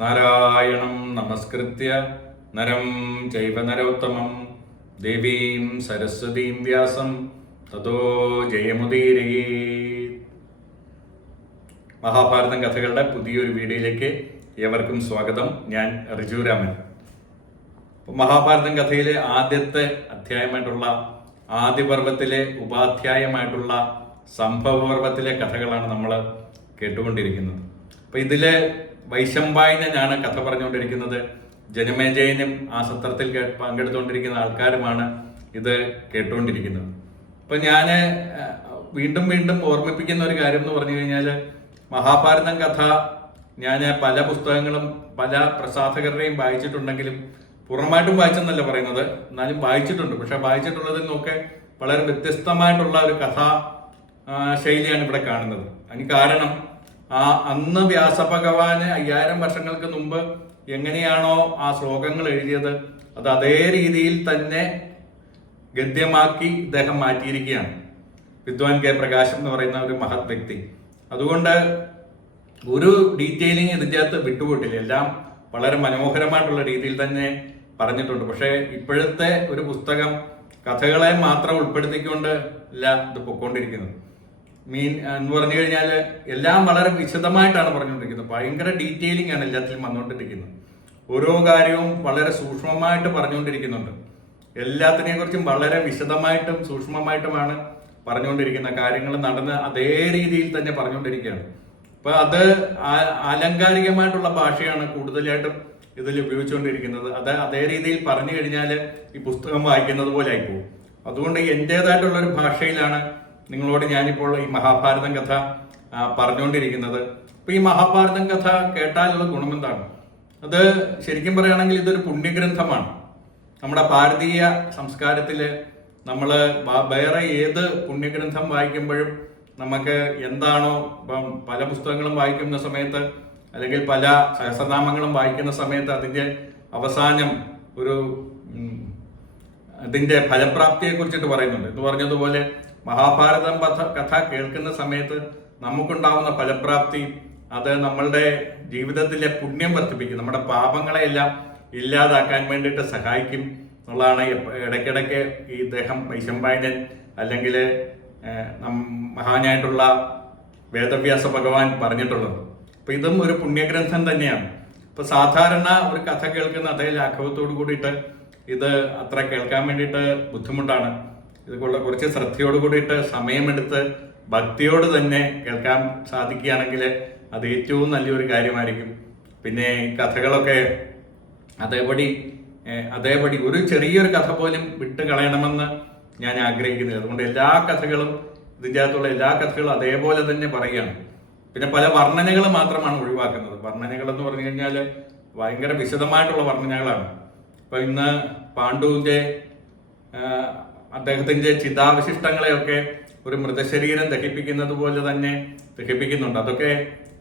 നാരായണം നമസ്കൃത്യ നരം ചൈവ നരോത്തമം ദേവീം സരസ്വതീം വ്യാസം തതോ ജയമുദീരേ മഹാഭാരതം കഥകളുടെ പുതിയൊരു വീഡിയോയിലേക്ക് ഏവർക്കും സ്വാഗതം. ഞാൻ റിജുരാമൻ അപ്പൊ മഹാഭാരതം കഥയിലെ ആദ്യത്തെ അധ്യായമായിട്ടുള്ള ആദ്യപർവത്തിലെ ഉപാധ്യായമായിട്ടുള്ള സംഭവപർവത്തിലെ കഥകളാണ് നമ്മൾ കേട്ടുകൊണ്ടിരിക്കുന്നത്. അപ്പൊ ഇതിൽ വൈശമ്പായനാണ് കഥ പറഞ്ഞുകൊണ്ടിരിക്കുന്നത്. ജനമേജയനും ആ സത്രത്തിൽ പങ്കെടുത്തുകൊണ്ടിരിക്കുന്ന ആൾക്കാരുമാണ് ഇത് കേട്ടുകൊണ്ടിരിക്കുന്നത്. ഇപ്പൊ ഞാൻ വീണ്ടും വീണ്ടും ഓർമ്മിപ്പിക്കുന്ന ഒരു കാര്യം എന്ന് പറഞ്ഞു കഴിഞ്ഞാൽ മഹാഭാരതം കഥ ഞാൻ പല പുസ്തകങ്ങളും പല പ്രസാധകരുടെയും വായിച്ചിട്ടുണ്ടെങ്കിലും പൂർണമായിട്ടും വായിച്ചെന്നല്ല പറയുന്നത്. എന്നാലും വായിച്ചിട്ടുണ്ട്. പക്ഷെ വായിച്ചിട്ടുള്ളതിൽ നിന്നൊക്കെ വളരെ വ്യത്യസ്തമായിട്ടുള്ള ഒരു കഥാ ശൈലിയാണ് ഇവിടെ കാണുന്നത്. അതിന് കാരണം ആ അന്ന് വ്യാസഭഗവാന് അയ്യായിരം വർഷങ്ങൾക്ക് മുമ്പ് എങ്ങനെയാണോ ആ ശ്ലോകങ്ങൾ എഴുതിയത് അത് അതേ രീതിയിൽ തന്നെ ഗദ്യമാക്കി ഇദ്ദേഹം മാറ്റിയിരിക്കുകയാണ്. വിദ്വാൻ കെ പ്രകാശം എന്ന് പറയുന്ന ഒരു മഹത് വ്യക്തി. അതുകൊണ്ട് ഒരു ഡീറ്റെയിലിംഗ് ഇതിന്റെ അകത്ത് വിട്ടുപോയിട്ടില്ല. എല്ലാം വളരെ മനോഹരമായിട്ടുള്ള രീതിയിൽ തന്നെ പറഞ്ഞിട്ടുണ്ട്. പക്ഷേ ഇപ്പോഴത്തെ ഒരു പുസ്തകം കഥകളെ മാത്രം ഉൾപ്പെടുത്തിക്കൊണ്ട് അല്ല ഇത് പൊക്കോണ്ടിരിക്കുന്നത്. മീൻ എന്ന് പറഞ്ഞു കഴിഞ്ഞാൽ എല്ലാം വളരെ വിശദമായിട്ടാണ് പറഞ്ഞുകൊണ്ടിരിക്കുന്നത്. ഭയങ്കര ഡീറ്റെയിലിംഗ് ആണ് എല്ലാത്തിലും വന്നുകൊണ്ടിരിക്കുന്നത്. ഓരോ കാര്യവും വളരെ സൂക്ഷ്മമായിട്ട് പറഞ്ഞുകൊണ്ടിരിക്കുന്നുണ്ട്. എല്ലാത്തിനെ കുറിച്ചും വളരെ വിശദമായിട്ടും സൂക്ഷ്മമായിട്ടുമാണ് പറഞ്ഞുകൊണ്ടിരിക്കുന്ന കാര്യങ്ങൾ നടന്ന് അതേ രീതിയിൽ തന്നെ പറഞ്ഞുകൊണ്ടിരിക്കുകയാണ്. അപ്പൊ അത് ആലങ്കാരികമായിട്ടുള്ള ഭാഷയാണ് കൂടുതലായിട്ടും ഇതിൽ ഉപയോഗിച്ചുകൊണ്ടിരിക്കുന്നത്. അത് അതേ രീതിയിൽ പറഞ്ഞു കഴിഞ്ഞാൽ ഈ പുസ്തകം വായിക്കുന്നത് പോലെ ആയിപ്പോകും അതുകൊണ്ട് എന്റെതായിട്ടുള്ള ഒരു ഭാഷയിലാണ് നിങ്ങളോട് ഞാനിപ്പോൾ ഈ മഹാഭാരതം കഥ പറഞ്ഞുകൊണ്ടിരിക്കുന്നത്. അപ്പൊ ഈ മഹാഭാരതം കഥ കേട്ടാലുള്ള ഗുണമെന്താണ് അത് ശരിക്കും പറയുകയാണെങ്കിൽ ഇതൊരു പുണ്യഗ്രന്ഥമാണ്. നമ്മുടെ ഭാരതീയ സംസ്കാരത്തിൽ നമ്മൾ വേറെ ഏത് പുണ്യഗ്രന്ഥം വായിക്കുമ്പോഴും നമുക്ക് എന്താണോ ഇപ്പം പല പുസ്തകങ്ങളും വായിക്കുന്ന സമയത്ത് അല്ലെങ്കിൽ പല സഹസ്രനാമങ്ങളും വായിക്കുന്ന സമയത്ത് അതിന്റെ അവസാനം ഒരു അതിന്റെ ഫലപ്രാപ്തിയെ കുറിച്ചിട്ട് പറയുന്നുണ്ട്. എന്ന് പറഞ്ഞതുപോലെ മഹാഭാരതം കഥ കേൾക്കുന്ന സമയത്ത് നമുക്കുണ്ടാവുന്ന ഫലപ്രാപ്തി അത് നമ്മളുടെ ജീവിതത്തിലെ പുണ്യം വർദ്ധിപ്പിക്കും. നമ്മുടെ പാപങ്ങളെയെല്ലാം ഇല്ലാതാക്കാൻ വേണ്ടിയിട്ട് സഹായിക്കും എന്നുള്ളതാണ് ഇടയ്ക്കിടയ്ക്ക് ഈ ഇദ്ദേഹം വൈശമ്പായനൻ അല്ലെങ്കിൽ മഹാനായിട്ടുള്ള വേദവ്യാസ ഭഗവാൻ പറഞ്ഞിട്ടുള്ളത്. അപ്പൊ ഇതും ഒരു പുണ്യഗ്രന്ഥം തന്നെയാണ്. ഇപ്പൊ സാധാരണ ഒരു കഥ കേൾക്കുന്ന അതേ ലാഘവത്തോട് കൂടിയിട്ട് ഇത് അത്ര കേൾക്കാൻ വേണ്ടിയിട്ട് ബുദ്ധിമുട്ടാണ്. ഇത് കുറ- കുറച്ച് ശ്രദ്ധയോട് കൂടിയിട്ട് സമയമെടുത്ത് ഭക്തിയോട് തന്നെ കേൾക്കാൻ സാധിക്കുകയാണെങ്കിൽ അത് ഏറ്റവും നല്ലൊരു കാര്യമായിരിക്കും. പിന്നെ കഥകളൊക്കെ അതേപടി അതേപടി ഒരു ചെറിയൊരു കഥ പോലും വിട്ട് കളയണമെന്ന് ഞാൻ ആഗ്രഹിക്കുന്നില്ല അതുകൊണ്ട് എല്ലാ കഥകളും ഇതിന്റെ അകത്തുള്ള എല്ലാ കഥകളും അതേപോലെ തന്നെ പറയുകയാണ്. പിന്നെ പല വർണനകൾ മാത്രമാണ് ഒഴിവാക്കുന്നത്. വർണനകൾ എന്ന് പറഞ്ഞു കഴിഞ്ഞാൽ ഭയങ്കര വിശദമായിട്ടുള്ള വർണനകളാണ്. ഇപ്പം ഇന്ന് പാണ്ഡുവിന്റെ ആഹ്, അദ്ദേഹത്തിന്റെ ചിതാവശിഷ്ടങ്ങളെയൊക്കെ ഒരു മൃതശരീരം ദഹിപ്പിക്കുന്നത് പോലെ തന്നെ ദഹിപ്പിക്കുന്നുണ്ട്. അതൊക്കെ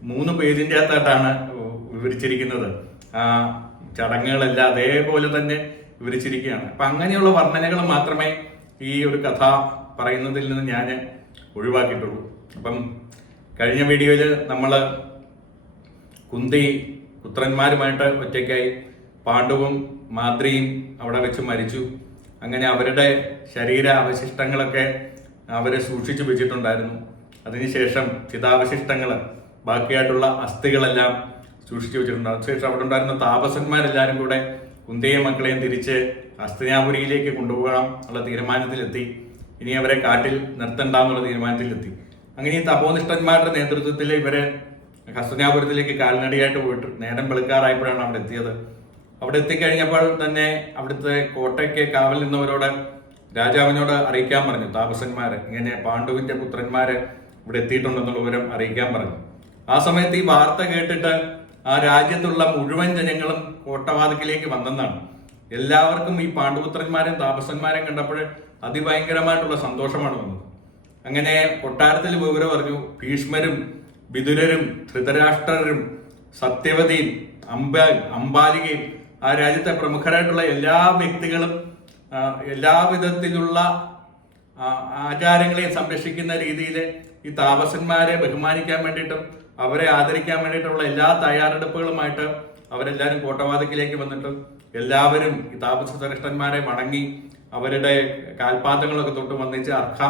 മൂന്ന് പേജിന്റെ അകത്തായിട്ടാണ് വിവരിച്ചിരിക്കുന്നത്. ആ ചടങ്ങുകളെല്ലാം അതേപോലെ തന്നെ വിവരിച്ചിരിക്കുകയാണ്. അപ്പൊ അങ്ങനെയുള്ള വർണനകൾ മാത്രമേ ഈ ഒരു കഥ പറയുന്നതിൽ നിന്ന് ഞാൻ ഒഴിവാക്കിയിട്ടുള്ളൂ. അപ്പം കഴിഞ്ഞ വീഡിയോയിൽ നമ്മൾ കുന്തി പുത്രന്മാരുമായിട്ട് ഒറ്റയ്ക്കായി പാണ്ഡവും മാദ്രിയും അവിടെ വെച്ച് മരിച്ചു. അങ്ങനെ അവരുടെ ശരീര അവശിഷ്ടങ്ങളൊക്കെ അവരെ സൂക്ഷിച്ചു വെച്ചിട്ടുണ്ടായിരുന്നു. അതിനുശേഷം ചിതാവശിഷ്ടങ്ങൾ ബാക്കിയായിട്ടുള്ള അസ്ഥികളെല്ലാം സൂക്ഷിച്ചു വെച്ചിട്ടുണ്ട്. അതിനുശേഷം അവിടെ ഉണ്ടായിരുന്ന താപസന്മാരെല്ലാവരും കൂടെ കുന്തയും മക്കളെയും തിരിച്ച് അസ്ഥിനാപുരിയിലേക്ക് കൊണ്ടുപോകണം എന്നുള്ള തീരുമാനത്തിലെത്തി. ഇനി അവരെ കാട്ടിൽ നിർത്തണ്ടെന്നുള്ള തീരുമാനത്തിലെത്തി. അങ്ങനെ ഈ തപോനിഷ്ഠന്മാരുടെ നേതൃത്വത്തിൽ ഇവരെ ഹസ്തനാപുരത്തിലേക്ക് കാൽനടയായിട്ട് പോയിട്ട് നേരം വെളുക്കാറായപ്പോഴാണ് അവിടെ എത്തിയത്. അവിടെ എത്തിക്കഴിഞ്ഞപ്പോൾ തന്നെ അവിടുത്തെ കോട്ടയ്ക്ക് കാവൽ നിന്നവരോട് രാജാവിനോട് അറിയിക്കാൻ പറഞ്ഞു. താപസന്മാരെ ഇങ്ങനെ പാണ്ഡുവിന്റെ പുത്രന്മാര് ഇവിടെ എത്തിയിട്ടുണ്ടെന്നുള്ള വിവരം അറിയിക്കാൻ പറഞ്ഞു. ആ സമയത്ത് ഈ വാർത്ത കേട്ടിട്ട് ആ രാജ്യത്തുള്ള മുഴുവൻ ജനങ്ങളും കോട്ടവാതിക്കിലേക്ക് വന്നെന്നാണ്. എല്ലാവർക്കും ഈ പാണ്ഡുപുത്രന്മാരെയും താപസന്മാരെയും കണ്ടപ്പോൾ അതിഭയങ്കരമായിട്ടുള്ള സന്തോഷമാണ് വന്നത്. അങ്ങനെ കൊട്ടാരത്തിൽ വിവരം പറഞ്ഞു ഭീഷ്മരും വിതുരരും ധൃതരാഷ്ട്രരും സത്യവതിയും അമ്പ അംബാലികയും ആ രാജ്യത്തെ പ്രമുഖരായിട്ടുള്ള എല്ലാ വ്യക്തികളും എല്ലാവിധത്തിലുള്ള ആചാരങ്ങളെയും സംരക്ഷിക്കുന്ന രീതിയിൽ ഈ താപസന്മാരെ ബഹുമാനിക്കാൻ വേണ്ടിയിട്ടും അവരെ ആദരിക്കാൻ വേണ്ടിയിട്ടുള്ള എല്ലാ തയ്യാറെടുപ്പുകളുമായിട്ട് അവരെല്ലാവരും കോട്ടവാതിക്കിലേക്ക് വന്നിട്ട് എല്ലാവരും ഈ താപസ ശ്രേഷ്ഠന്മാരെ വണങ്ങി അവരുടെ കാൽപാദങ്ങളൊക്കെ തൊട്ട് വന്നിച്ച് അർഹ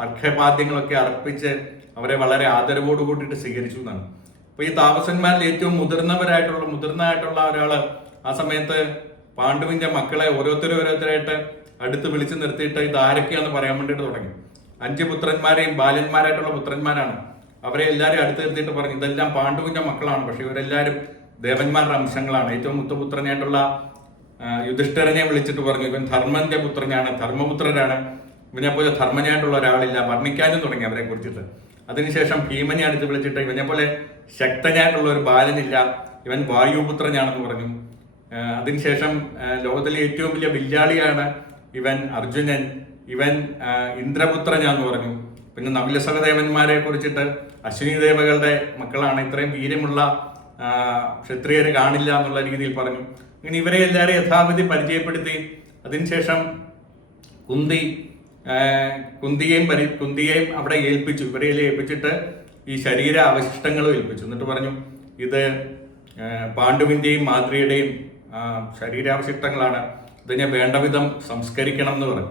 അർഘപാദ്യങ്ങളൊക്കെ അർപ്പിച്ച് അവരെ വളരെ ആദരവോട് കൂട്ടിയിട്ട് സ്വീകരിച്ചു എന്നാണ്. അപ്പൊ ഈ താപസന്മാരിൽ ഏറ്റവും മുതിർന്നവരായിട്ടുള്ള മുതിർന്നതായിട്ടുള്ള ഒരാൾ ആ സമയത്ത് പാണ്ഡുവിന്റെ മക്കളെ ഓരോരുത്തരും ഓരോരുത്തരായിട്ട് അടുത്ത് വിളിച്ചു നിർത്തിയിട്ട് ഇത് ആരൊക്കെയാന്ന് പറയാൻ വേണ്ടിയിട്ട് തുടങ്ങി. അഞ്ച് പുത്രന്മാരെയും ബാലന്മാരായിട്ടുള്ള പുത്രന്മാരാണ്. അവരെ എല്ലാവരും അടുത്ത് നിർത്തിയിട്ട് പറഞ്ഞു ഇതെല്ലാം പാണ്ഡുവിന്റെ മക്കളാണ്. പക്ഷെ ഇവരെല്ലാവരും ദേവന്മാരുടെ അംശങ്ങളാണ്. ഏറ്റവും മുത്തപുത്രനായിട്ടുള്ള യുധിഷ്ഠരനെ വിളിച്ചിട്ട് പറഞ്ഞു ഇവൻ ധർമ്മന്റെ പുത്രനാണ് ധർമ്മപുത്രനാണ്. ഇവനെ പോലെ ധർമ്മനായിട്ടുള്ള ഒരാളില്ല. വർണിക്കാനും തുടങ്ങി അവരെ കുറിച്ചിട്ട്. അതിനുശേഷം ഭീമനെ അടുത്ത് വിളിച്ചിട്ട് ഇവനെ പോലെ ശക്തനായിട്ടുള്ള ഒരു ബാലനില്ല. ഇവൻ വായുപുത്രനാണെന്ന് പറഞ്ഞു. അതിനുശേഷം ലോകത്തിലെ ഏറ്റവും വലിയ വില്ലാളിയാണ് ഇവൻ അർജുനൻ. ഇവൻ ഇന്ദ്രപുത്ര ഇന്ദ്രപുത്രനാന്ന് പറഞ്ഞു. പിന്നെ നവിലസഹദേവന്മാരെ കുറിച്ചിട്ട് അശ്വിനി ദേവകളുടെ മക്കളാണ്. ഇത്രയും വീര്യമുള്ള ക്ഷത്രിയരെ കാണില്ല എന്നുള്ള രീതിയിൽ പറഞ്ഞു. അങ്ങനെ ഇവരെ എല്ലാവരെയും യഥാവിധി പരിചയപ്പെടുത്തി. അതിനുശേഷം കുന്തി കുന്തിയെയും പരി കുന്തിയെയും അവിടെ ഏൽപ്പിച്ചു. ഇവരെ ഏൽപ്പിച്ചിട്ട് ഈ ശരീര അവശിഷ്ടങ്ങളും ഏൽപ്പിച്ചു. എന്നിട്ട് പറഞ്ഞു ഇത് പാണ്ഡുവിന്റെയും മാതൃയുടെയും ശരീരാവശിഷ്ടങ്ങളാണ്. ഇതിനെ വേണ്ട വിധം സംസ്കരിക്കണം എന്ന് പറഞ്ഞു.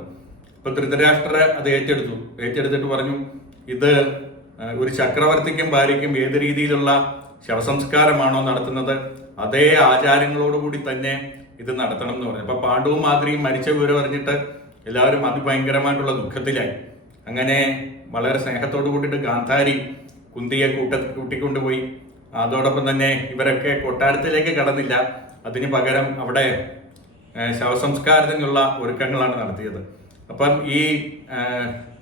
ഇപ്പൊ ധൃതരാഷ്ട്ര അത് ഏറ്റെടുത്തു. ഏറ്റെടുത്തിട്ട് പറഞ്ഞു ഇത് ഒരു ചക്രവർത്തിക്കും ഭാര്യയ്ക്കും ഏത് രീതിയിലുള്ള ശവസംസ്കാരമാണോ നടത്തുന്നത് അതേ ആചാരങ്ങളോടുകൂടി തന്നെ ഇത് നടത്തണം എന്ന് പറഞ്ഞു. അപ്പൊ പാണ്ഡവും മാതിരിയും മരിച്ച വിവരം അറിഞ്ഞിട്ട് എല്ലാവരും അതിഭയങ്കരമായിട്ടുള്ള ദുഃഖത്തിലായി. അങ്ങനെ വളരെ സ്നേഹത്തോടു കൂട്ടിയിട്ട് ഗാന്ധാരി കുന്തിയെ കൂട്ട കൂട്ടിക്കൊണ്ടുപോയി. അതോടൊപ്പം തന്നെ ഇവരൊക്കെ കൊട്ടാരത്തിലേക്ക് കടന്നില്ല. അതിന് പകരം അവിടെ ശവസംസ്കാരത്തിനുള്ള ഒരുക്കങ്ങളാണ് നടത്തിയത്. അപ്പം ഈ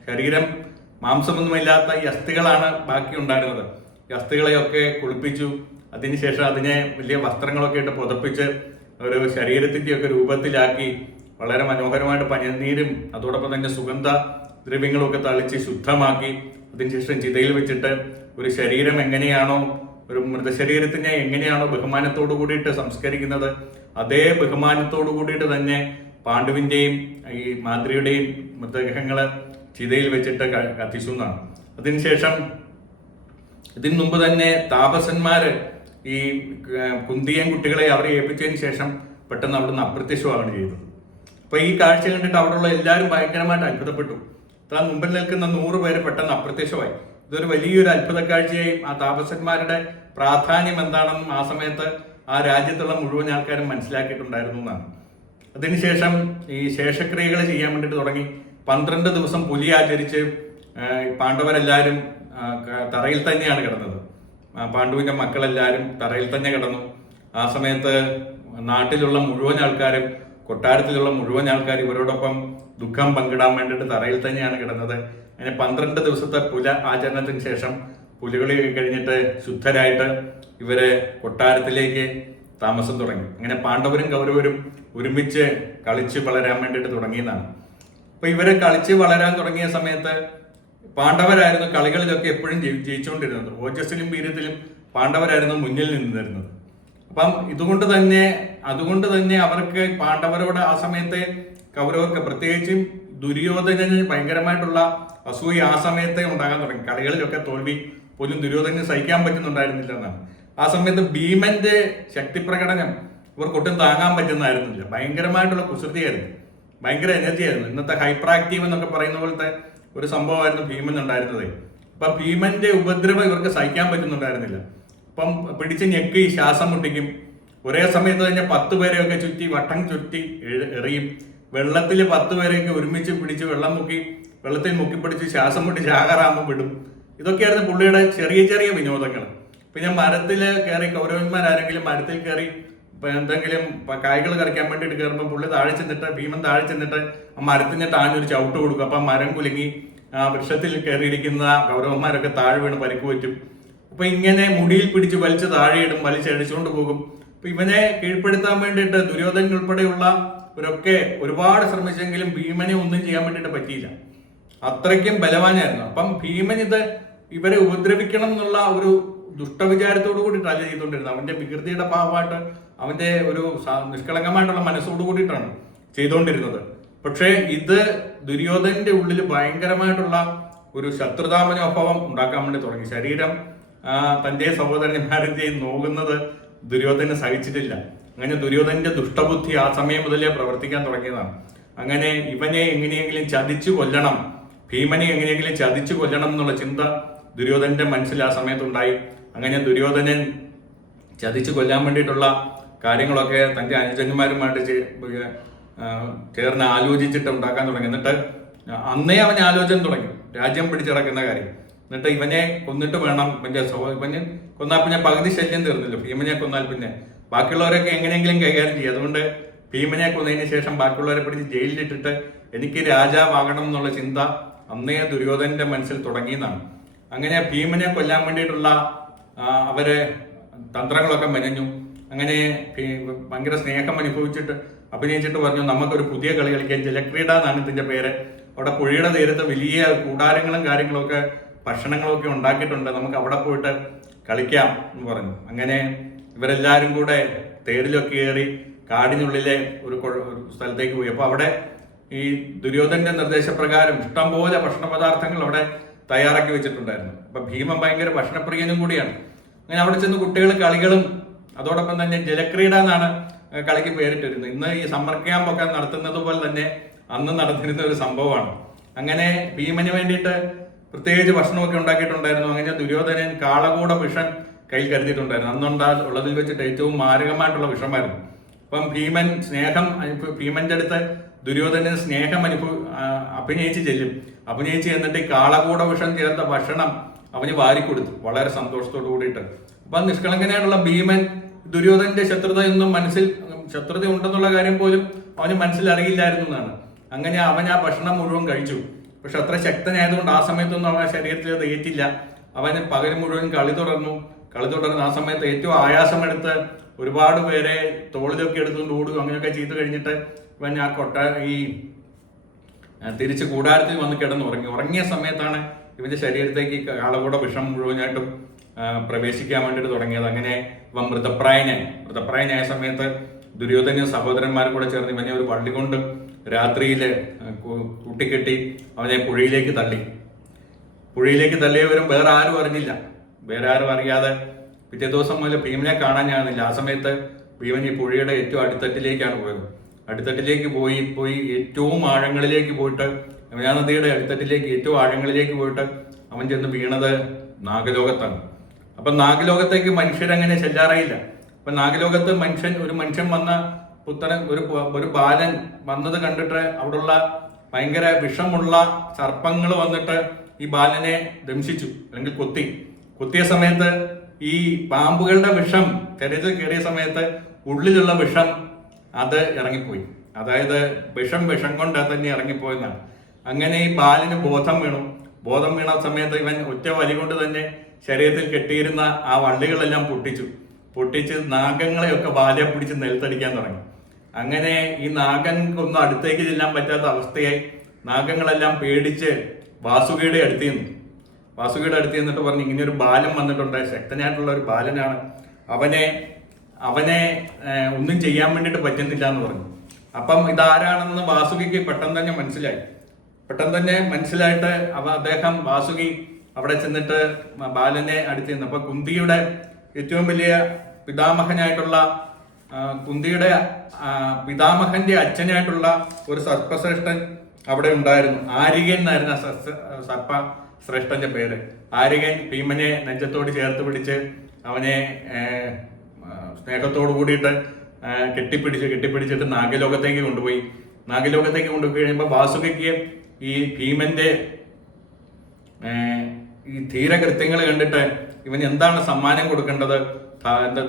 ശരീരം മാംസമൊന്നുമില്ലാത്ത ഈ അസ്ഥികളാണ് ബാക്കി ഉണ്ടായിരുന്നത്. ഈ അസ്ഥികളെയൊക്കെ കുളിപ്പിച്ചു അതിനുശേഷം അതിനെ വലിയ വസ്ത്രങ്ങളൊക്കെ ഇട്ട് പുതപ്പിച്ച് ഒരു ശരീരത്തിന്റെയൊക്കെ രൂപത്തിലാക്കി വളരെ മനോഹരമായിട്ട് പനിനീരും അതോടൊപ്പം തന്നെ സുഗന്ധ ദ്രവ്യങ്ങളും ഒക്കെ തളിച്ച് ശുദ്ധമാക്കി അതിനുശേഷം ചിതയിൽ വെച്ചിട്ട് ഒരു ശരീരം എങ്ങനെയാണോ ഒരു മൃതശരീരത്തിനെ എങ്ങനെയാണോ ബഹുമാനത്തോടു കൂടിയിട്ട് സംസ്കരിക്കുന്നത് അതേ ബഹുമാനത്തോടു കൂടിയിട്ട് തന്നെ പാണ്ഡുവിന്റെയും ഈ മാതൃയുടെയും മൃതദേഹങ്ങൾ ചിതയിൽ വെച്ചിട്ട് കത്തിച്ചു എന്നാണ് അതിനുശേഷം ഇതിനു മുമ്പ് തന്നെ താപസന്മാര് ഈ കുന്തിയൻ കുട്ടികളെ അവരെ ഏൽപ്പിച്ചതിന് ശേഷം പെട്ടെന്ന് അവിടുന്ന് അപ്രത്യക്ഷമാവുകയാണ് ചെയ്തത്. അപ്പൊ ഈ കാഴ്ച കണ്ടിട്ട് അവിടെയുള്ള എല്ലാവരും ഭയങ്കരമായിട്ട് അത്ഭുതപ്പെട്ടു. താൻ മുമ്പിൽ നിൽക്കുന്ന നൂറ് പേര് പെട്ടെന്ന് അപ്രത്യക്ഷമായി. ഇതൊരു വലിയൊരു അത്ഭുത കാഴ്ചയായി ആ താപസന്മാരുടെ പ്രാധാന്യം എന്താണെന്നും ആ സമയത്ത് ആ രാജ്യത്തുള്ള മുഴുവൻ ആൾക്കാരും മനസ്സിലാക്കിയിട്ടുണ്ടായിരുന്നു എന്നാണ്. അതിനുശേഷം ഈ ശേഷക്രിയകൾ ചെയ്യാൻ വേണ്ടിയിട്ട് തുടങ്ങി. പന്ത്രണ്ട് ദിവസം പുലി ആചരിച്ച് പാണ്ഡവരെല്ലാവരും തറയിൽ തന്നെയാണ് കിടന്നത്. പാണ്ഡുവിന്റെ മക്കളെല്ലാവരും തറയിൽ തന്നെ കിടന്നു. ആ സമയത്ത് നാട്ടിലുള്ള മുഴുവൻ ആൾക്കാരും കൊട്ടാരത്തിലുള്ള മുഴുവൻ ആൾക്കാർ ഇവരോടൊപ്പം ദുഃഖം പങ്കിടാൻ വേണ്ടിയിട്ട് തറയിൽ തന്നെയാണ് കിടന്നത്. അങ്ങനെ പന്ത്രണ്ട് ദിവസത്തെ പുല ആചരണത്തിന് ശേഷം പുലികളി കഴിഞ്ഞിട്ട് ശുദ്ധരായിട്ട് ഇവരെ കൊട്ടാരത്തിലേക്ക് താമസം തുടങ്ങി. അങ്ങനെ പാണ്ഡവരും കൗരവരും ഒരുമിച്ച് കളിച്ച് വളരാൻ വേണ്ടിയിട്ട് തുടങ്ങിയതാണ്. അപ്പൊ ഇവരെ കളിച്ച് വളരാൻ തുടങ്ങിയ സമയത്ത് പാണ്ഡവരായിരുന്നു കളികളിലൊക്കെ എപ്പോഴും ജയി- ജയിച്ചുകൊണ്ടിരുന്നത്. ഓജസ്സിലും വീര്യത്തിലും പാണ്ഡവരായിരുന്നു മുന്നിൽ നിന്നിരുന്നത്. അപ്പം ഇതുകൊണ്ട് തന്നെ അതുകൊണ്ട് തന്നെ അവർക്ക് പാണ്ഡവരോട് ആ സമയത്തെ കൗരവർക്ക് പ്രത്യേകിച്ചും ദുര്യോധനന് ഭയങ്കരമായിട്ടുള്ള അസൂയ ആ സമയത്തെ ഉണ്ടാകാൻ തുടങ്ങി. കളികളിലൊക്കെ തോൽവി പോലും ദുര്യോധനന് സഹിക്കാൻ പറ്റുന്നുണ്ടായിരുന്നില്ല എന്നാണ് ആ സമയത്ത് ഭീമന്റെ ശക്തി പ്രകടനം ഇവർക്ക് ഒട്ടും താങ്ങാൻ പറ്റുന്നതായിരുന്നില്ല. ഭയങ്കരമായിട്ടുള്ള കുസൃതിയായിരുന്നു. ഭയങ്കര എനർജി ആയിരുന്നു ഇന്നത്തെ ഹൈപ്പർ ആക്റ്റീവ് എന്നൊക്കെ പറയുന്ന പോലത്തെ ഒരു സംഭവമായിരുന്നു ഭീമൻ ഉണ്ടായിരുന്നത്. അപ്പൊ ഭീമന്റെ ഉപദ്രവം ഇവർക്ക് സഹിക്കാൻ പറ്റുന്നുണ്ടായിരുന്നില്ല. അപ്പം പിടിച്ച് ഞെക്കി ശ്വാസം മുട്ടിക്കും. ഒരേ സമയത്ത് തന്നെ പത്ത് പേരെയൊക്കെ ചുറ്റി വട്ടം ചുറ്റി എറിയും. വെള്ളത്തിൽ പത്ത് പേരെയൊക്കെ ഒരുമിച്ച് പിടിച്ച് വെള്ളം മുക്കി വെള്ളത്തിൽ മുക്കിപ്പിടിച്ച് ശ്വാസം മുട്ടി ചാകറാകുമ്പോൾ വിടും. ഇതൊക്കെയായിരുന്നു പുള്ളിയുടെ ചെറിയ ചെറിയ വിനോദങ്ങൾ. പിന്നെ മരത്തിൽ കയറി കൗരവന്മാരാരെങ്കിലും മരത്തിൽ കയറി എന്തെങ്കിലും കായ്കൾ കറിക്കാൻ വേണ്ടിയിട്ട് കയറുമ്പോൾ പുള്ളി താഴെ ചെന്നിട്ട് ഭീമൻ താഴെ ചെന്നിട്ട് ആ മരത്തിന് താഴ്ന്നൊരു ചവിട്ട് കൊടുക്കും. അപ്പൊ മരം കുലുങ്ങി ആ വൃക്ഷത്തിൽ കയറിയിരിക്കുന്ന കൗരവന്മാരൊക്കെ താഴെ വീണ് പരിക്ക് പറ്റും. അപ്പൊ ഇങ്ങനെ മുടിയിൽ പിടിച്ച് വലിച്ച് താഴെയിടും വലിച്ചടിച്ചുകൊണ്ട് പോകും. അപ്പൊ ഇവനെ കീഴ്പ്പെടുത്താൻ വേണ്ടിയിട്ട് ദുര്യോധനൻ ഉൾപ്പെടെയുള്ള ഇവരൊക്കെ ഒരുപാട് ശ്രമിച്ചെങ്കിലും ഭീമനെ ഒന്നും ചെയ്യാൻ വേണ്ടിയിട്ട് പറ്റിയില്ല. അത്രയ്ക്കും ബലവാനായിരുന്നു. അപ്പം ഭീമൻ ഇത് ഇവരെ ഉപദ്രവിക്കണം എന്നുള്ള ഒരു ദുഷ്ടവിചാരത്തോടു കൂടിയിട്ടല്ല ചെയ്തുകൊണ്ടിരുന്നത്. അവന്റെ വികൃതിയുടെ ഭാഗമായിട്ട് അവന്റെ ഒരു നിഷ്കളങ്കമായിട്ടുള്ള മനസ്സോടു കൂടിയിട്ടാണ് ചെയ്തുകൊണ്ടിരുന്നത്. പക്ഷേ ഇത് ദുര്യോധനന്റെ ഉള്ളിൽ ഭയങ്കരമായിട്ടുള്ള ഒരു ശത്രുതാമനോഭാവം ഉണ്ടാക്കാൻ വേണ്ടി തുടങ്ങി. ശരീരം തന്റെ സഹോദരന്മാരന്റെയും നോകുന്നത് ദുര്യോധന സഹിച്ചിട്ടില്ല. അങ്ങനെ ദുര്യോധനന്റെ ദുഷ്ടബുദ്ധി ആ സമയം മുതലേ പ്രവർത്തിക്കാൻ തുടങ്ങിയതാണ്. അങ്ങനെ ഇവനെ എങ്ങനെയെങ്കിലും ചതിച്ചു കൊല്ലണം ഭീമനെ എങ്ങനെയെങ്കിലും ചതിച്ചു കൊല്ലണം എന്നുള്ള ചിന്ത ദുര്യോധനന്റെ മനസ്സിൽ ആ സമയത്തുണ്ടായി. അങ്ങനെ ദുര്യോധനൻ ചതിച്ചു കൊല്ലാൻ വേണ്ടിയിട്ടുള്ള കാര്യങ്ങളൊക്കെ തന്റെ അനുജന്മാരുമായിട്ട് ചേർന്ന് ആലോചിച്ചിട്ട് ഉണ്ടാക്കാൻ തുടങ്ങി. എന്നിട്ട് അന്നേ അവൻ ആലോചന തുടങ്ങി. രാജ്യം പിടിച്ചടക്കുന്ന കാര്യം. എന്നിട്ട് ഇവനെ കൊന്നിട്ട് വേണം ഇവന്റെ ഇവന് കൊന്നാൽ പിന്നെ പകുതി ശല്യം തീർന്നില്ലോ. ഭീമനെ കൊന്നാൽ പിന്നെ. ബാക്കിയുള്ളവരൊക്കെ എങ്ങനെയെങ്കിലും കൈകാര്യം ചെയ്യും. അതുകൊണ്ട് ഭീമനെ കൊന്നതിന് ശേഷം ബാക്കിയുള്ളവരെ പിടിച്ച് ജയിലിലിട്ടിട്ട് എനിക്ക് രാജാവാകണം എന്നുള്ള ചിന്ത അന്നേ ദുര്യോധനന്റെ മനസ്സിൽ തുടങ്ങിയെന്നാണ്. അങ്ങനെ ഭീമനെ കൊല്ലാൻ വേണ്ടിയിട്ടുള്ള അവരെ തന്ത്രങ്ങളൊക്കെ മെനഞ്ഞു. അങ്ങനെ ഭയങ്കര സ്നേഹം അനുഭവിച്ചിട്ട് അഭിനയിച്ചിട്ട് പറഞ്ഞു നമുക്കൊരു പുതിയ കളി കളിക്കാൻ ജലക്രീഡ എന്നാണ് ഇതിന്റെ പേര്. അവിടെ പുഴയുടെ തീരത്ത് വലിയ കൂടാരങ്ങളും കാര്യങ്ങളൊക്കെ ഒക്കെ ഭക്ഷണങ്ങളും ഉണ്ടാക്കിയിട്ടുണ്ട്. നമുക്ക് അവിടെ പോയിട്ട് കളിക്കാം എന്ന് പറഞ്ഞു. അങ്ങനെ ഇവരെല്ലാരും കൂടെ തേരിലൊക്കെ കയറി കാടിനുള്ളിലെ ഒരു സ്ഥലത്തേക്ക് പോയി. അപ്പോൾ അവിടെ ഈ ദുര്യോധന്റെ നിർദ്ദേശപ്രകാരം ഇഷ്ടംപോലെ ഭക്ഷണ പദാർത്ഥങ്ങൾ അവിടെ തയ്യാറാക്കി വെച്ചിട്ടുണ്ടായിരുന്നു. അപ്പൊ ഭീമൻ ഭയങ്കര ഭക്ഷണപ്രിയനും കൂടിയാണ്. അങ്ങനെ അവിടെ ചെന്ന് കുട്ടികൾ കളികളും അതോടൊപ്പം തന്നെ ജലക്രീഡ എന്നാണ് കളിക്ക് പേരിട്ടിരുന്നത്. ഇന്ന് ഈ സമ്മർ ക്യാമ്പൊക്കെ നടത്തുന്നത് പോലെ തന്നെ അന്ന് നടന്നിരുന്ന ഒരു സംഭവമാണ്. അങ്ങനെ ഭീമന് വേണ്ടിയിട്ട് പ്രത്യേകിച്ച് ഭക്ഷണമൊക്കെ ഉണ്ടാക്കിയിട്ടുണ്ടായിരുന്നു. അങ്ങനെ ദുര്യോധനൻ കാളകൂട വിഷം കയ്യിൽ കരുതിയിട്ടുണ്ടായിരുന്നു. അന്നുണ്ടാ ഉള്ളതിൽ വെച്ചിട്ട് ഏറ്റവും മാരകമായിട്ടുള്ള വിഷമായിരുന്നു. അപ്പം ഭീമൻ സ്നേഹം ഭീമന്റെ അടുത്ത് ദുര്യോധനൻ സ്നേഹം അനുഭവ അഭിനയിച്ച് ചെല്ലും. അഭിനയിച്ച് എന്നിട്ട് കാളകൂട വിഷം ചേർത്ത ഭക്ഷണം അവന് വാരിക്കൊടുത്തു വളരെ സന്തോഷത്തോടു കൂടിയിട്ട്. അപ്പൊ നിഷ്കളങ്കനായിട്ടുള്ള ഭീമൻ ദുര്യോധനന്റെ ശത്രുത എന്നും മനസ്സിൽ ശത്രുത ഉണ്ടെന്നുള്ള കാര്യം പോലും അവന് മനസ്സിൽ അറിയില്ലായിരുന്നു എന്നാണ്. അങ്ങനെ അവൻ ആ ഭക്ഷണം മുഴുവൻ കഴിച്ചു. പക്ഷെ അത്ര ശക്തനായതുകൊണ്ട് ആ സമയത്തൊന്നും അവൻ ശരീരത്തിൽ അത് ഏറ്റില്ല. അവന് പകൽ മുഴുവൻ കളി തുടർന്നു. കളി തുടർന്ന് ആ സമയത്ത് ഏറ്റവും ആയാസമെടുത്ത് ഒരുപാട് പേരെ തോളിലൊക്കെ എടുത്തുകൊണ്ട് ഓടുക അങ്ങനെയൊക്കെ ചെയ്തു കഴിഞ്ഞിട്ട് ഇവൻ ആ കൊട്ട ഈ തിരിച്ച് കൂടാരത്തിൽ വന്ന് കിടന്ന് ഉറങ്ങി. ഉറങ്ങിയ സമയത്താണ് ഇവന്റെ ശരീരത്തേക്ക് കാളകൂട വിഷം മുഴുവനായിട്ടും പ്രവേശിക്കാൻ വേണ്ടിയിട്ട് തുടങ്ങിയത്. അങ്ങനെ ഇവൻ മൃതപ്രായനായി. മൃതപ്രായനായ സമയത്ത് ദുര്യോധന സഹോദരന്മാരും കൂടെ ചേർന്ന് ഇവനെ ഒരു പള്ളി കൊണ്ട് രാത്രിയിൽ കൂട്ടിക്കെട്ടി അവനെ പുഴയിലേക്ക് തള്ളി. പുഴയിലേക്ക് തള്ളിയവരും വേറെ ആരും അറിഞ്ഞില്ല. വേറെ ആരും അറിയാതെ പിറ്റേ ദിവസം മുതൽ ഭീമനെ കാണാൻ ഞാനില്ല ആ സമയത്ത് ഭീമൻ ഈ പുഴയുടെ ഏറ്റവും അടിത്തട്ടിലേക്കാണ് പോയത്. അടിത്തട്ടിലേക്ക് പോയി പോയി ഏറ്റവും ആഴങ്ങളിലേക്ക് പോയിട്ട് യമുനാ നദിയുടെ അടിത്തട്ടിലേക്ക് ഏറ്റവും ആഴങ്ങളിലേക്ക് പോയിട്ട് അവൻ ചെന്ന് വീണത് നാഗലോകത്താണ്. അപ്പൊ നാഗലോകത്തേക്ക് മനുഷ്യരങ്ങനെ ചെല്ലാറയില്ല. അപ്പൊ നാഗലോകത്ത് മനുഷ്യൻ ഒരു മനുഷ്യൻ വന്ന പുത്രൻ ഒരു ഒരു ബാലൻ വന്നത് കണ്ടിട്ട് അവിടുള്ള ഭയങ്കര വിഷമുള്ള സർപ്പങ്ങൾ വന്നിട്ട് ഈ ബാലനെ ദംശിച്ചു അല്ലെങ്കിൽ കൊത്തി. കൊത്തിയ സമയത്ത് ഈ പാമ്പുകളുടെ വിഷം ശരീരത്തിൽ കയറിയ സമയത്ത് ഉള്ളിലുള്ള വിഷം അത് ഇറങ്ങിപ്പോയി. അതായത് വിഷം വിഷം കൊണ്ട് തന്നെ ഇറങ്ങിപ്പോയെന്നാണ്. അങ്ങനെ ഈ ബാലിന് ബോധം വീണു. ബോധം വീണ സമയത്ത് ഇവൻ ഒറ്റ വലി കൊണ്ട് തന്നെ ശരീരത്തിൽ കെട്ടിയിരുന്ന ആ വള്ളികളെല്ലാം പൊട്ടിച്ചു. പൊട്ടിച്ച് നാഗങ്ങളെയൊക്കെ ബാലെ പിടിച്ച് നിലത്തടിക്കാൻ തുടങ്ങി. അങ്ങനെ ഈ നാഗങ്ങൾക്കൊന്നും അടുത്തേക്ക് ചെല്ലാൻ പറ്റാത്ത അവസ്ഥയായി നാഗങ്ങളെല്ലാം പേടിച്ച് വാസുകിയുടെ അടുത്ത് നിന്നു വാസുകിയുടെ അടുത്ത് നിന്നിട്ട് പറഞ്ഞു ഇങ്ങനെ ഒരു ബാലൻ വന്നിട്ടുണ്ട്. ശക്തനായിട്ടുള്ള ഒരു ബാലനാണ്. അവനെ അവനെ ഒന്നും ചെയ്യാൻ വേണ്ടിയിട്ട് പറ്റുന്നില്ല എന്ന് പറഞ്ഞു. അപ്പം ഇതാരാണെന്ന് വാസുകിക്ക് പെട്ടെന്ന് തന്നെ മനസ്സിലായി. പെട്ടെന്ന് തന്നെ മനസ്സിലായിട്ട് അവ അദ്ദേഹം വാസുകി അവിടെ ചെന്നിട്ട് ബാലനെ അടുത്ത് ചെന്നു. അപ്പൊ കുന്തിയുടെ ഏറ്റവും വലിയ പിതാമഹനായിട്ടുള്ള കുന്തിയുടെ പിതാമഹന്റെ അച്ഛനായിട്ടുള്ള ഒരു സർപ്പശ്രേഷ്ഠൻ അവിടെ ഉണ്ടായിരുന്നു. ആരികൻ എന്നായിരുന്നു സർപ്പ ശ്രേഷ്ഠന്റെ പേര്. ആരികൻ ഭീമനെ നെഞ്ചത്തോട് ചേർത്ത് പിടിച്ച് അവനെ സ്നേഹത്തോട് കൂടിയിട്ട് കെട്ടിപ്പിടിച്ച് കെട്ടിപ്പിടിച്ചിട്ട് നാഗലോകത്തേക്ക് കൊണ്ടുപോയി. നാഗലോകത്തേക്ക് കൊണ്ടുപോയി കഴിയുമ്പോൾ വാസുകിക്ക് ഈ ഭീമന്റെ ഈ ധീരകൃത്യങ്ങൾ കണ്ടിട്ട് ഇവൻ എന്താണ് സമ്മാനം കൊടുക്കേണ്ടത്?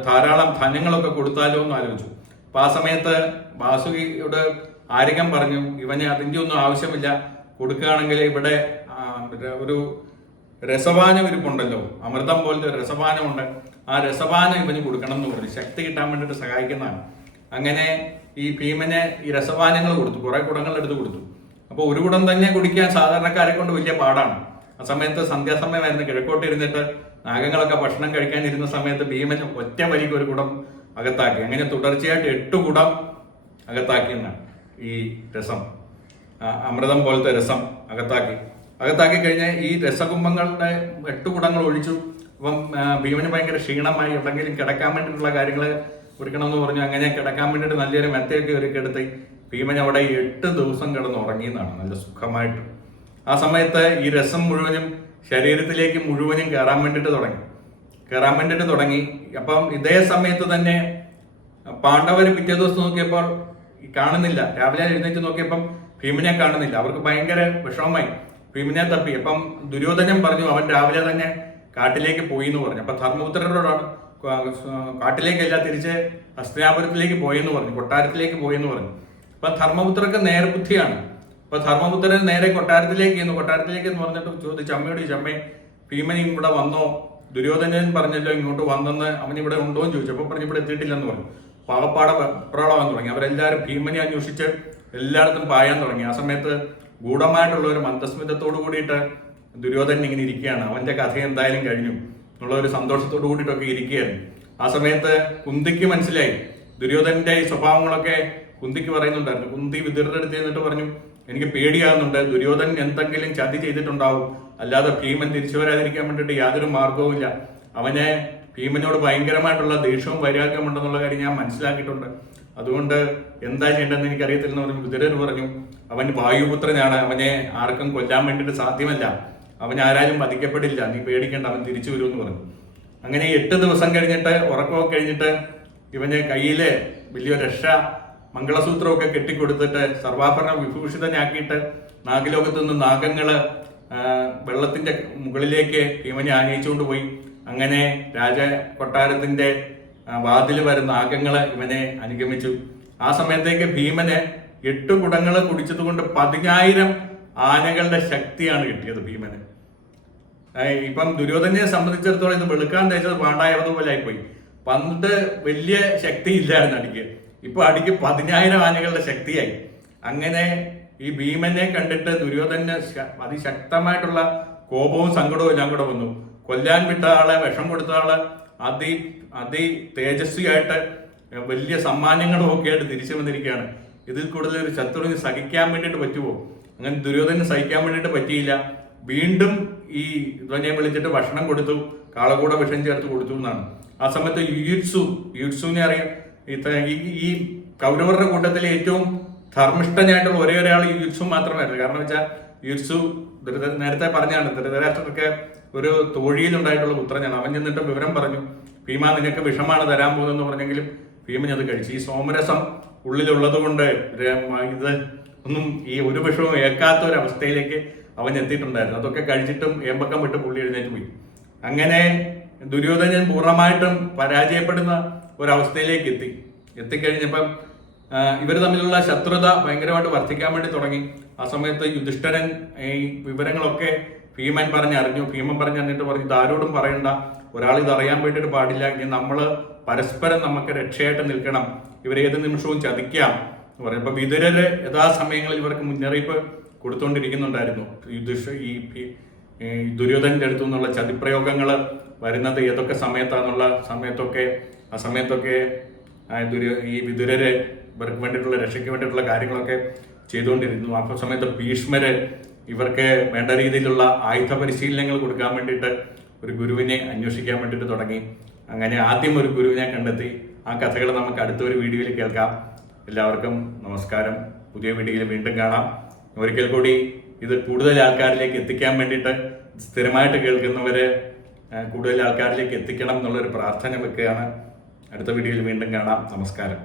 ധാരാളം ധനങ്ങളൊക്കെ കൊടുത്താലോ എന്ന് ആലോചിച്ചു. അപ്പൊ ആ സമയത്ത് വാസുകിയോട് ആരികം പറഞ്ഞു ഇവന് അതിന്റെ ഒന്നും ആവശ്യമില്ല. കൊടുക്കുകയാണെങ്കിൽ ഇവിടെ ഒരു രസപാനം ഇരിപ്പുണ്ടല്ലോ അമൃതം പോലത്തെ ഒരു രസപാനമുണ്ട്. ആ രസപാനം ഇവന് കൊടുക്കണം എന്ന് പറഞ്ഞു. ശക്തി കിട്ടാൻ വേണ്ടിയിട്ട് സഹായിക്കുന്നതാണ്. അങ്ങനെ ഈ ഭീമനെ ഈ രസപാനങ്ങൾ കൊടുത്തു. കുറെ കുടങ്ങൾ എടുത്ത് കൊടുത്തു. അപ്പോൾ ഒരു കുടം തന്നെ കുടിക്കാൻ സാധാരണക്കാരെ കൊണ്ട് വലിയ പാടാണ്. ആ സമയത്ത് സന്ധ്യാസമയമായിരുന്നു. കിഴക്കോട്ട് ഇരുന്നിട്ട് നാഗങ്ങളൊക്കെ ഭക്ഷണം കഴിക്കാൻ ഇരുന്ന സമയത്ത് ഭീമൻ ഒറ്റ വരിക്ക് ഒരു കുടം അകത്താക്കി. അങ്ങനെ തുടർച്ചയായിട്ട് എട്ട് കുടം അകത്താക്കി എന്നാണ് ഈ രസം. അമൃതം പോലത്തെ രസം അകത്താക്കി. അകത്താക്കി കഴിഞ്ഞാൽ ഈ രസകുംഭങ്ങളുടെ എട്ട് കുടങ്ങൾ ഒഴിച്ചു. അപ്പം ഭീമന് ഭയങ്കര ക്ഷീണമായി എവിടെങ്കിലും കിടക്കാൻ വേണ്ടിയിട്ടുള്ള കാര്യങ്ങൾ ഒരുക്കണമെന്ന് പറഞ്ഞു. അങ്ങനെ കിടക്കാൻ വേണ്ടിയിട്ട് നല്ലൊരു മെത്തയൊക്കെ ഒരുക്കെടുത്ത് ഭീമൻ അവിടെ എട്ട് ദിവസം കിടന്ന് ഉറങ്ങിയെന്നാണ് നല്ല സുഖമായിട്ട്. ആ സമയത്ത് ഈ രസം മുഴുവനും ശരീരത്തിലേക്ക് മുഴുവനും കയറാൻ വേണ്ടിയിട്ട് തുടങ്ങി. കയറാൻ വേണ്ടിയിട്ട് തുടങ്ങി. അപ്പം ഇതേ സമയത്ത് തന്നെ പാണ്ഡവർ പിറ്റേ ദിവസം നോക്കിയപ്പോൾ കാണുന്നില്ല. രാവിലെ എഴുന്നേറ്റ് നോക്കിയപ്പം ഭീമനെ കാണുന്നില്ല. അവർക്ക് ഭയങ്കര വിഷമമായി. ഭീമനെ തപ്പി. അപ്പം ദുര്യോധനൻ പറഞ്ഞു അവൻ രാവിലെ തന്നെ കാട്ടിലേക്ക് പോയി എന്ന് പറഞ്ഞു. അപ്പൊ ധർമ്മപുത്രരോടാണ് കാട്ടിലേക്കല്ല തിരിച്ച് ഹസ്തിനാപുരത്തിലേക്ക് പോയെന്ന് പറഞ്ഞു കൊട്ടാരത്തിലേക്ക് പോയെന്ന് പറഞ്ഞു. അപ്പൊ ധർമ്മപുത്രർക്ക് നേർബുദ്ധിയാണ് അപ്പൊ ധർമ്മപുത്രൻ നേരെ കൊട്ടാരത്തിലേക്ക് ചെന്നു. കൊട്ടാരത്തിലേക്ക് എന്ന് പറഞ്ഞിട്ട് ചോദിച്ചു അമ്മയോട് ചമ്മേ ഭീമൻ ഇവിടെ വന്നോ? ദുര്യോധനൻ പറഞ്ഞല്ലോ ഇങ്ങോട്ട് വന്നെന്ന് അവൻ ഇവിടെ ഉണ്ടോ എന്ന് ചോദിച്ചു. അപ്പൊ പറഞ്ഞു ഇവിടെ എത്തിയിട്ടില്ലെന്ന് പറഞ്ഞു. പാവപ്പാട പ്രളവാൻ തുടങ്ങി. അവരെല്ലാവരും ഭീമനെ അന്വേഷിച്ച് എല്ലായിടത്തും പായാൻ തുടങ്ങി. ആ സമയത്ത് ഗൂഢമായിട്ടുള്ള ഒരു മന്ദസ്മിതത്തോട് കൂടിയിട്ട് ദുര്യോധനൻ ഇങ്ങനെ ഇരിക്കുകയാണ്. അവന്റെ കഥ എന്തായാലും കഴിഞ്ഞു. എന്നുള്ള ഒരു സന്തോഷത്തോട് കൂടിയിട്ടൊക്കെ ഇരിക്കുകയായിരുന്നു ആ സമയത്ത് കുന്തിക്ക് മനസ്സിലായി. ദുര്യോധനന്റെ ഈ സ്വഭാവങ്ങളൊക്കെ കുന്തിക്ക് പറയുന്നുണ്ടായിരുന്നു. കുന്തി അടുത്ത് ചെന്നിട്ട് പറഞ്ഞു എനിക്ക് പേടിയാകുന്നുണ്ട്. ദുര്യോധനൻ എന്തെങ്കിലും ചതി ചെയ്തിട്ടുണ്ടാവും. അല്ലാതെ ഭീമൻ തിരിച്ചു വരാതിരിക്കാൻ വേണ്ടിയിട്ട് യാതൊരു മാർഗവുമില്ല അവനെ ഭീമനോട് ഭയങ്കരമായിട്ടുള്ള ദേഷ്യവും വൈരാഗ്യമുണ്ടെന്നുള്ള കാര്യം ഞാൻ മനസ്സിലാക്കിയിട്ടുണ്ട്. അതുകൊണ്ട് എന്താ ചെയ്യേണ്ടതെന്ന് എനിക്കറിയത്തില്ലെന്ന് പറഞ്ഞു വിതുരർ പറഞ്ഞു അവൻ വായുപുത്രനാണ് അവനെ ആർക്കും കൊല്ലാൻ വേണ്ടിയിട്ട് സാധ്യമല്ല. അവൻ ആരാലും വധിക്കപ്പെടില്ല. നീ പേടിക്കേണ്ട അവൻ തിരിച്ചു വരുമെന്ന് പറഞ്ഞു. അങ്ങനെ എട്ട് ദിവസം കഴിഞ്ഞിട്ട് ഉറക്കമൊക്കെ കഴിഞ്ഞിട്ട് ഇവന് കയ്യിലെ വലിയ രക്ഷ മംഗളസൂത്രമൊക്കെ കെട്ടിക്കൊടുത്തിട്ട് സർവാഭരണ വിഭൂഷിതനാക്കിയിട്ട് നാഗലോകത്ത് നിന്ന് നാഗങ്ങൾ വെള്ളത്തിന്റെ മുകളിലേക്ക് ഇവനെ ആനയിച്ചുകൊണ്ട് പോയി. അങ്ങനെ രാജ കൊട്ടാരത്തിന്റെ ആ, വാതിൽ വരുന്ന ആഗങ്ങളെ ഇവനെ അനുഗമിച്ചു. ആ സമയത്തേക്ക് ഭീമന് എട്ട് കുടങ്ങൾ കുടിച്ചത് കൊണ്ട് പതിനായിരം ആനകളുടെ ശക്തിയാണ് കിട്ടിയത് ഭീമന്. ഇപ്പം ദുര്യോധനയെ സംബന്ധിച്ചിടത്തോളം ഇത് വെളുക്കാൻ തേച്ചത് പാണ്ടായതുപോലെ ആയിപ്പോയി. പണ്ട് വലിയ ശക്തി ഇല്ലായിരുന്നു അടിക്ക്. ഇപ്പൊ അടിക്ക് പതിനായിരം ആനകളുടെ ശക്തിയായി. അങ്ങനെ ഈ ഭീമനെ കണ്ടിട്ട് ദുര്യോധന അതിശക്തമായിട്ടുള്ള കോപവും സങ്കടവും എല്ലാം കൂടെ വന്നു. കൊല്ലാൻ വിട്ട ആളെ വിഷം കൊടുത്ത ആൾ അതി അതി തേജസ്വിയായിട്ട് വലിയ സമ്മാനങ്ങളും ഒക്കെ ആയിട്ട് തിരിച്ചു വന്നിരിക്കുകയാണ്. ഇതിൽ കൂടുതൽ ഒരു ശത്രുവിന് സഹിക്കാൻ വേണ്ടിയിട്ട് പറ്റുമോ അങ്ങനെ ദുര്യോധന സഹിക്കാൻ വേണ്ടിയിട്ട് പറ്റിയില്ല. വീണ്ടും ഈ ധ്വനിയെ വിളിച്ചിട്ട് ഭക്ഷണം കൊടുത്തു. കാളകൂട വിഷം ചേർത്ത് കൊടുത്തു എന്നാണ്. ആ സമയത്ത് യുയുത്സു യുയുത്സുവിനെ അറിയാം. ഇത്ര- ഈ കൗരവരുടെ കൂട്ടത്തിലെ ഏറ്റവും ധർമ്മിഷ്ഠനായിട്ടുള്ള ഒരേ ഒരാൾ യുത്സു മാത്രമായിരുന്നു. കാരണം വെച്ചാൽ യുത്സു നേരത്തെ പറഞ്ഞാണ് ധൃതരാഷ്ട്രത്തൊക്കെ ഒരു തോഴിയിലുണ്ടായിട്ടുള്ള പുത്രനാണ്. അവൻ ചെന്നിട്ട് വിവരം പറഞ്ഞു. ഭീമ നിനക്ക് വിഷമാണ് തരാൻ പോകുന്നതെന്ന് പറഞ്ഞെങ്കിലും ഭീമൻ അത് കഴിച്ചു. ഈ സോമരസം ഉള്ളിലുള്ളത് കൊണ്ട് ഇത് ഒന്നും ഈ ഒരു വിഷവും ഏക്കാത്ത ഒരു അവസ്ഥയിലേക്ക് അവൻ എത്തിയിട്ടുണ്ടായിരുന്നു. അതൊക്കെ കഴിച്ചിട്ടും ഏമ്പക്കം വിട്ട് പുള്ളി എഴുന്നേറ്റ് പോയി. അങ്ങനെ ദുര്യോധനൻ പൂർണമായിട്ടും പരാജയപ്പെടുന്ന ഒരവസ്ഥയിലേക്ക് എത്തി. എത്തിക്കഴിഞ്ഞപ്പം ഇവർ തമ്മിലുള്ള ശത്രുത ഭയങ്കരമായിട്ട് വർദ്ധിക്കാൻ വേണ്ടി തുടങ്ങി. ആ സമയത്ത് യുധിഷ്ഠരൻ ഈ വിവരങ്ങളൊക്കെ ഭീമൻ പറഞ്ഞറിഞ്ഞു. ഭീമൻ പറഞ്ഞറിഞ്ഞിട്ട് പറഞ്ഞു ഇത് ആരോടും പറയണ്ട. ഒരാൾ ഇത് അറിയാൻ വേണ്ടിയിട്ട് പാടില്ല. ഇനി നമ്മൾ പരസ്പരം നമുക്ക് രക്ഷയായിട്ട് നിൽക്കണം. ഇവർ ഏത് നിമിഷവും ചതിക്കാം എന്ന് പറയും. അപ്പൊ വിതുരര് യഥാസമയങ്ങളിൽ ഇവർക്ക് മുന്നറിയിപ്പ് കൊടുത്തുകൊണ്ടിരിക്കുന്നുണ്ടായിരുന്നു ഈ ദുര്യോധനന്റെ അടുത്തു നിന്നുള്ള ചതിപ്രയോഗങ്ങൾ വരുന്നത് ഏതൊക്കെ സമയത്താന്നുള്ള സമയത്തൊക്കെ ആ സമയത്തൊക്കെ ദുര്യോ ഈ വിതുരര് ഇവർക്ക് വേണ്ടിയിട്ടുള്ള രക്ഷയ്ക്ക് വേണ്ടിയിട്ടുള്ള കാര്യങ്ങളൊക്കെ ചെയ്തുകൊണ്ടിരുന്നു. ആ സമയത്ത് ഭീഷ്മര് ഇവർക്ക് വേണ്ട രീതിയിലുള്ള ആയുധ പരിശീലനങ്ങൾ കൊടുക്കാൻ വേണ്ടിയിട്ട് ഒരു ഗുരുവിനെ അന്വേഷിക്കാൻ വേണ്ടിയിട്ട് തുടങ്ങി. അങ്ങനെ ആദ്യം ഒരു ഗുരുവിനെ കണ്ടെത്തി. ആ കഥകൾ നമുക്ക് അടുത്ത ഒരു വീഡിയോയിൽ കേൾക്കാം. എല്ലാവർക്കും നമസ്കാരം. പുതിയ വീഡിയോയിൽ വീണ്ടും കാണാം. ഒരിക്കൽ കൂടി ഇത് കൂടുതൽ ആൾക്കാരിലേക്ക് എത്തിക്കാൻ വേണ്ടിയിട്ട് സ്ഥിരമായിട്ട് കേൾക്കുന്നവരെ കൂടുതൽ ആൾക്കാരിലേക്ക് എത്തിക്കണം എന്നുള്ളൊരു പ്രാർത്ഥന വെക്കുകയാണ്. അടുത്ത വീഡിയോയിൽ വീണ്ടും കാണാം. നമസ്കാരം.